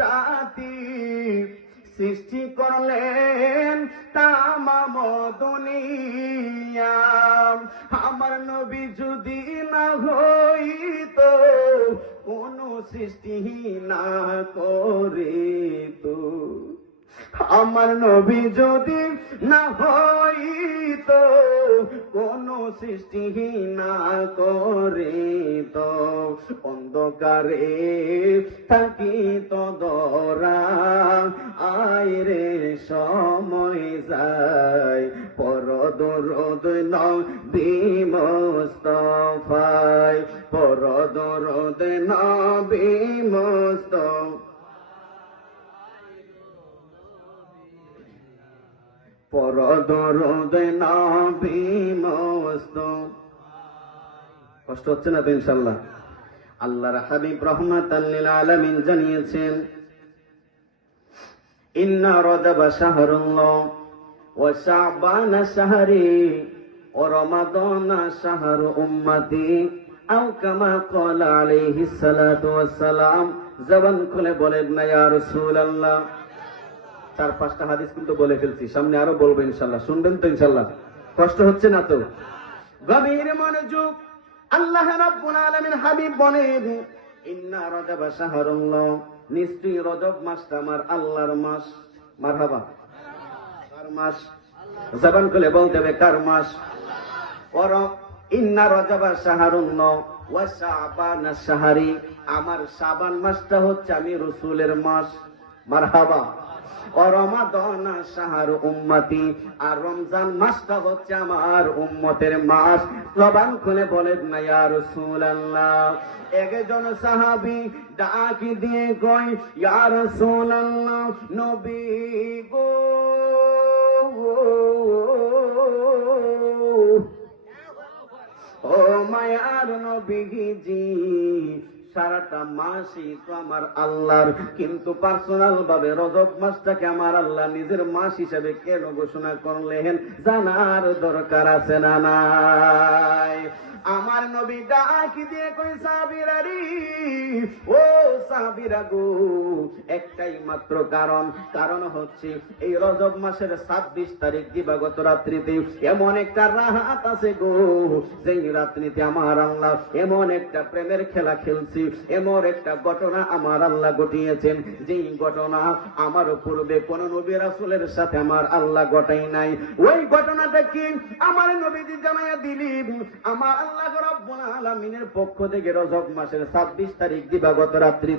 জাতি সৃষ্টি করলেন তামাম দুনিয়া। আমার নবী যদি না হইতো, কোন সৃষ্টি না করিতো। আমার নবী যদি না হইতো, কোন সৃষ্টি না করিত। অন্ধকারে থাকিত ধরা, আইরে সময় যায়, পর দরদ নবী মুস্তাফায়, পর দরদ নবী মুস্তাফায়, পর দরদ নবী মুস্তাফায়। কষ্ট হচ্ছে না তো ইনশাআল্লাহ? আল্লাহর হাবিব রাহমাতাল লিল আলামিন জানিয়েছেন, ইন্না রাজাবা শাহরুল্লাহ ওয়া শাবানা শাহরি ওয়া রমাদানা শাহরু উম্মতি, আও কামা ক্বালা আলাইহিস সালাতু ওয়াস সালাম। জবান খুলে বলেন না ইয়া রাসূলুল্লাহ। 4-5টা হাদিস কিন্তু বলে ফেলছি, সামনে আরো বলবো ইনশাআল্লাহ। শুনবেন তো ইনশাআল্লাহ? কষ্ট হচ্ছে না তো? গভীর মনোযোগ। আল্লাহ রাব্বুল আলামিন হাবিব বলেন, ইন্না রাজাবা শাহরুল্লাহ, নিশ্চয়ই রজব মাসটা আমার আল্লাহর মাস। মারহাবা। কার মাস? জবান খুলে বলতে হবে কার মাস? ইন্না রাজাবা শাহরুল্লাহ ওয়া শাবানা শাহরি, আমার শাবান মাসটা হচ্ছে আমি রাসূলের মাস। মারহাবা। ও রমাদানা শাহরু উম্মতি, আর রমজান মাসটা হচ্ছে আমার উম্মতের মাস। জবান খুলে বলেন না ইয়া রাসূলুল্লাহ। একজন সাহাবী ডাক দিয়ে কয়, ইয়া রাসূলুল্লাহ, নবী গো, ও মায়ার নবীজি, সারাটা মাসই তো আমার আল্লাহর, কিন্তু পার্সোনাল ভাবে রজব মাসটাকে আমার আল্লাহ নিজের মাস হিসেবে কেন ঘোষণা করলেন, জানার দরকার আছে না নাই? আমার নবী ডাক দিয়ে কই, সাহাবীরা রে, ও সাহাবীরা গো, একটাই মাত্র কারণ হচ্ছে এই রজব মাসের 26 তারিখ দিবাগত রাত্রিতে এমন একটা রাত আছে গো, যেই রাত্রিতে আমার আল্লাহ এমন একটা প্রেমের খেলা খেলছি, এমন একটা ঘটনা আমার আল্লাহ ঘটিয়েছেন, যেই ঘটনা আমার পূর্বে কোন নবী রাসূলের সাথে আমার আল্লাহ ঘটাই নাই। ওই ঘটনাটা কি? আমার নবীজি জানাইয়া দিলেন, আমার আল্লাহ রাব্বুল আলামিনের পক্ষ থেকে রজব মাসের 26 তারিখ দিবাগত রাত্রি